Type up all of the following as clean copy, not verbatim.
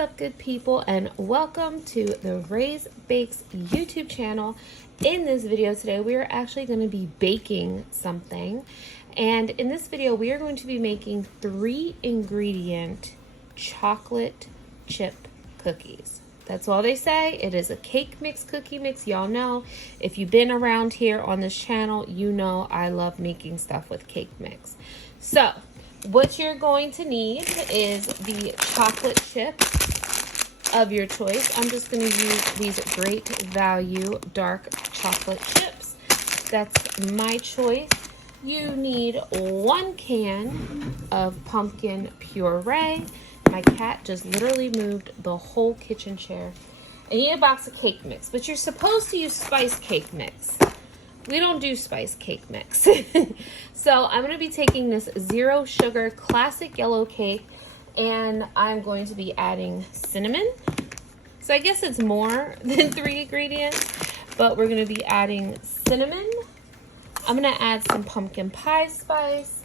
up, good people, and welcome to the Raise Bakes YouTube channel. In this video today, we are actually going to be baking something, and in this video we are going to be making 3-ingredient chocolate chip cookies. That's all they say. It is a cake mix, cookie mix. Y'all know, if you've been around here on this channel, you know I love making stuff with cake mix. So what you're going to need is the chocolate chip of your choice. I'm just going to use these Great Value dark chocolate chips. That's my choice. You need 1 can of pumpkin puree. My cat just literally moved the whole kitchen chair. And you need a box of cake mix, but you're supposed to use spice cake mix. We don't do spice cake mix. So I'm going to be taking this 0 sugar classic yellow cake, and I'm going to be adding cinnamon. So I guess it's more than 3 ingredients, but we're going to be adding cinnamon. I'm going to add some pumpkin pie spice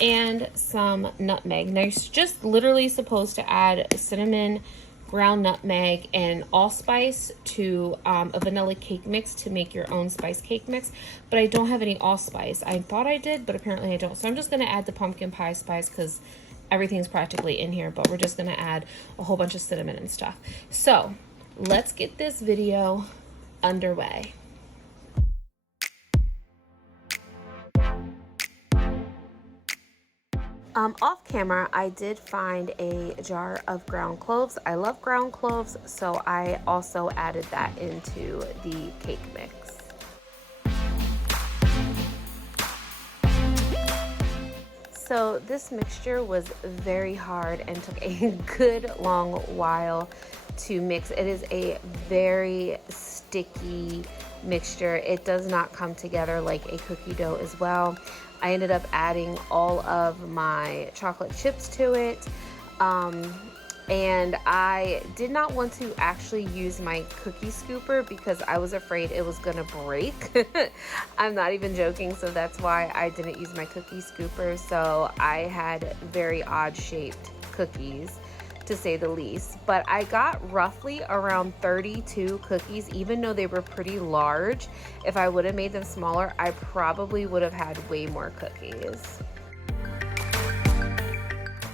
and some nutmeg. Now you're just literally supposed to add cinnamon, ground nutmeg, and allspice to a vanilla cake mix to make your own spice cake mix, but I don't have any allspice. I thought I did, but apparently I don't. So I'm just going to add the pumpkin pie spice because everything's practically in here, but we're just going to add a whole bunch of cinnamon and stuff. So let's get this video underway. Off camera, I did find a jar of ground cloves. I love ground cloves, so I also added that into the cake mix. So this mixture was very hard and took a good long while to mix. It is a very sticky mixture. It does not come together like a cookie dough as well. I ended up adding all of my chocolate chips to it, and I did not want to actually use my cookie scooper because I was afraid it was gonna break. I'm not even joking, so that's why I didn't use my cookie scooper. So I had very odd shaped cookies, to say the least, but I got roughly around 32 cookies, even though they were pretty large. If I would have made them smaller, I probably would have had way more cookies.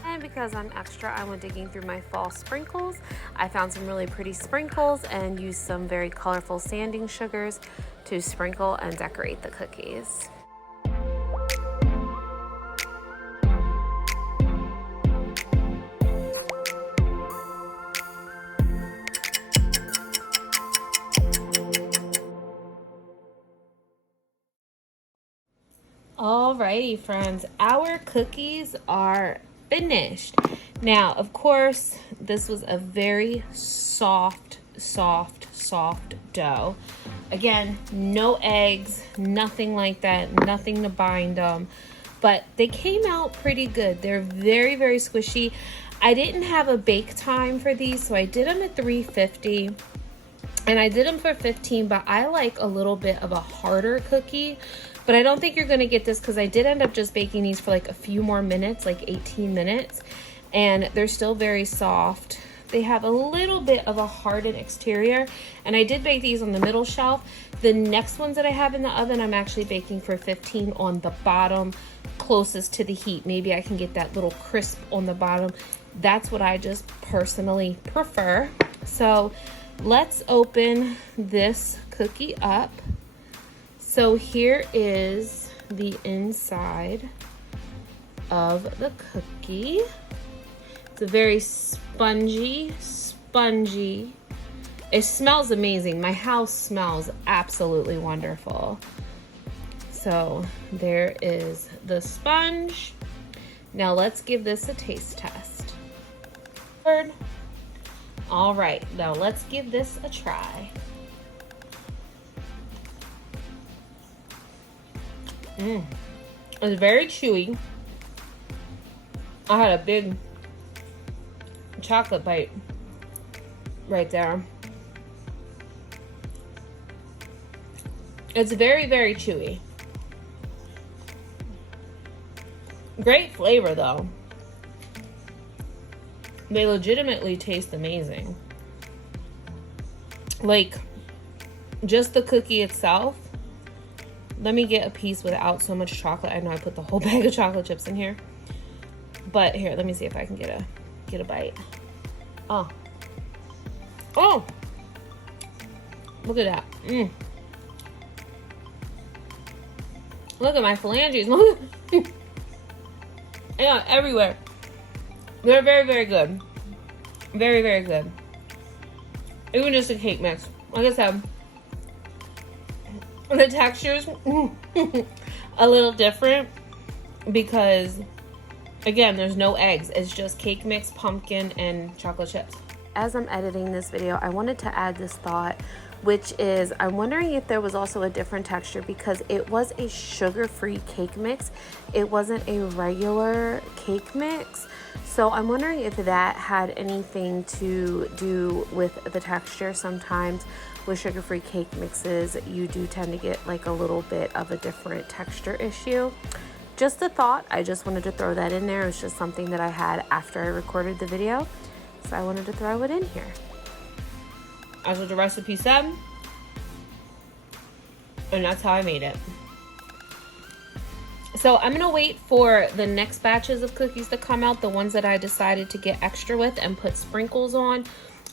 And because I'm extra, I went digging through my fall sprinkles. I found some really pretty sprinkles and used some very colorful sanding sugars to sprinkle and decorate the cookies. Alrighty, friends, our cookies are finished. Now, of course, this was a very soft dough. Again, no eggs, nothing like that, nothing to bind them, but they came out pretty good. They're very, very squishy. I didn't have a bake time for these, so I did them at 350. And I did them for 15, but I like a little bit of a harder cookie. But I don't think you're gonna get this because I did end up just baking these for like a few more minutes, like 18 minutes. And they're still very soft. They have a little bit of a hardened exterior. And I did bake these on the middle shelf. The next ones that I have in the oven, I'm actually baking for 15 on the bottom, closest to the heat. Maybe I can get that little crisp on the bottom. That's what I just personally prefer. So let's open this cookie up. So here is the inside of the cookie. It's a very spongy. It smells amazing. My house smells absolutely wonderful. So there is the sponge. Now let's give this a taste test. All right, now let's give this a try. It's very chewy. I had a big chocolate bite right there. It's very, very chewy. Great flavor though. They legitimately taste amazing. Like, just the cookie itself. Let me get a piece without so much chocolate. I know I put the whole bag of chocolate chips in here. But here, let me see if I can get a bite. Oh. Oh! Look at that. Look at my phalanges. Look. Yeah, everywhere. They're very, very good. Very, very good. Even just a cake mix. Like I said, the texture's a little different because, again, there's no eggs. It's just cake mix, pumpkin, and chocolate chips. As I'm editing this video, I wanted to add this thought, which is I'm wondering if there was also a different texture because it was a sugar-free cake mix. It wasn't a regular cake mix. So I'm wondering if that had anything to do with the texture. Sometimes with sugar-free cake mixes, you do tend to get like a little bit of a different texture issue. Just a thought. I just wanted to throw that in there. It was just something that I had after I recorded the video. So I wanted to throw it in here. That's what the recipe said. And that's how I made it. So I'm gonna wait for the next batches of cookies to come out, the ones that I decided to get extra with and put sprinkles on.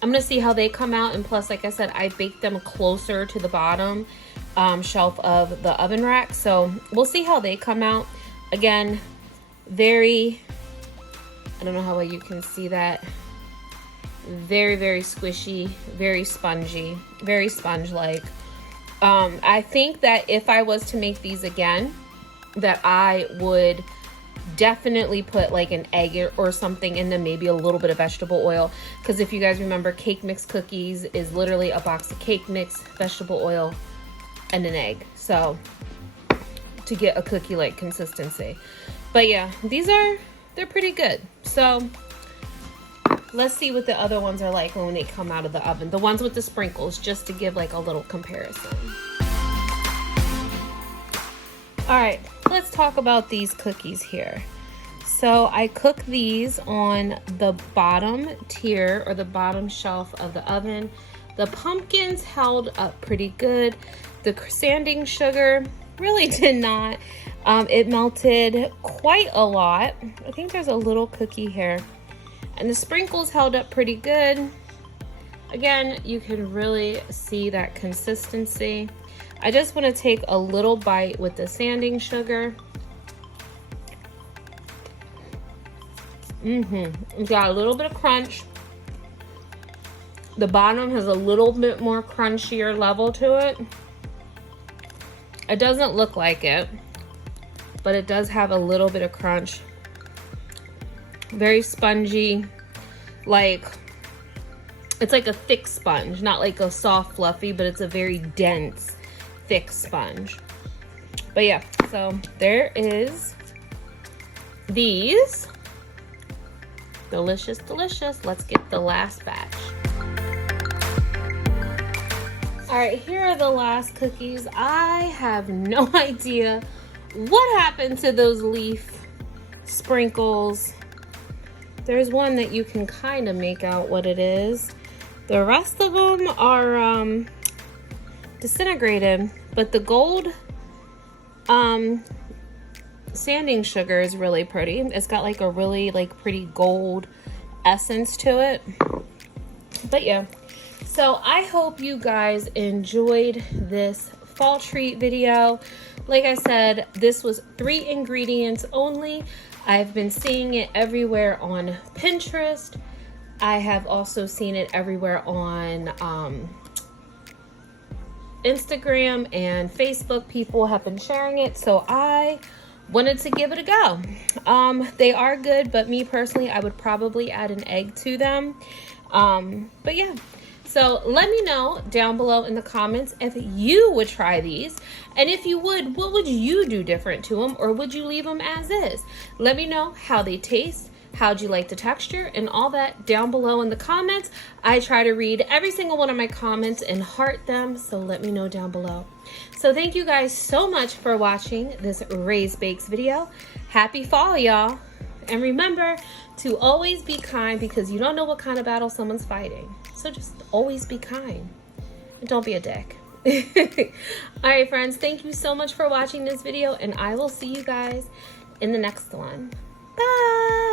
I'm gonna see how they come out, and plus, like I said, I baked them closer to the bottom shelf of the oven rack. So we'll see how they come out. Again, I don't know how well you can see that. Very, very squishy, very spongy, very sponge-like. I think that if I was to make these again, that I would definitely put like an egg or something in them, maybe a little bit of vegetable oil. Because if you guys remember, cake mix cookies is literally a box of cake mix, vegetable oil, and an egg. So to get a cookie-like consistency. But yeah, they're pretty good. So let's see what the other ones are like when they come out of the oven. The ones with the sprinkles, just to give like a little comparison. All right, let's talk about these cookies here. So I cook these on the bottom tier or the bottom shelf of the oven. The pumpkins held up pretty good. The sanding sugar really did not. It melted quite a lot. I think there's a little cookie here. And the sprinkles held up pretty good. Again, you can really see that consistency. I just want to take a little bite with the sanding sugar. It's got a little bit of crunch. The bottom has a little bit more crunchier level to it. It doesn't look like it, but it does have a little bit of crunch. Very spongy, like it's like a thick sponge, not like a soft fluffy, but it's a very dense thick sponge. But yeah, so there is these. Delicious, delicious. Let's get the last batch. All right, here are the last cookies. I have no idea what happened to those leaf sprinkles. There's one that you can kind of make out what it is. The rest of them are disintegrated, but the gold sanding sugar is really pretty. It's got like a really pretty gold essence to it. But yeah, so I hope you guys enjoyed this fall treat video. Like I said, this was 3 ingredients only. I've been seeing it everywhere on Pinterest. I have also seen it everywhere on Instagram and Facebook. People have been sharing it, so I wanted to give it a go. They are good, but me personally, I would probably add an egg to them. But yeah, so let me know down below in the comments if you would try these, and if you would, what would you do different to them, or would you leave them as is? Let me know how they taste. How'd you like the texture and all that down below in the comments. I try to read every single one of my comments and heart them, so let me know down below. So thank you guys so much for watching this Raised Bakes video. Happy fall, y'all. And remember to always be kind, because you don't know what kind of battle someone's fighting. So just always be kind and don't be a dick. All right, friends, thank you so much for watching this video, and I will see you guys in the next one. Bye.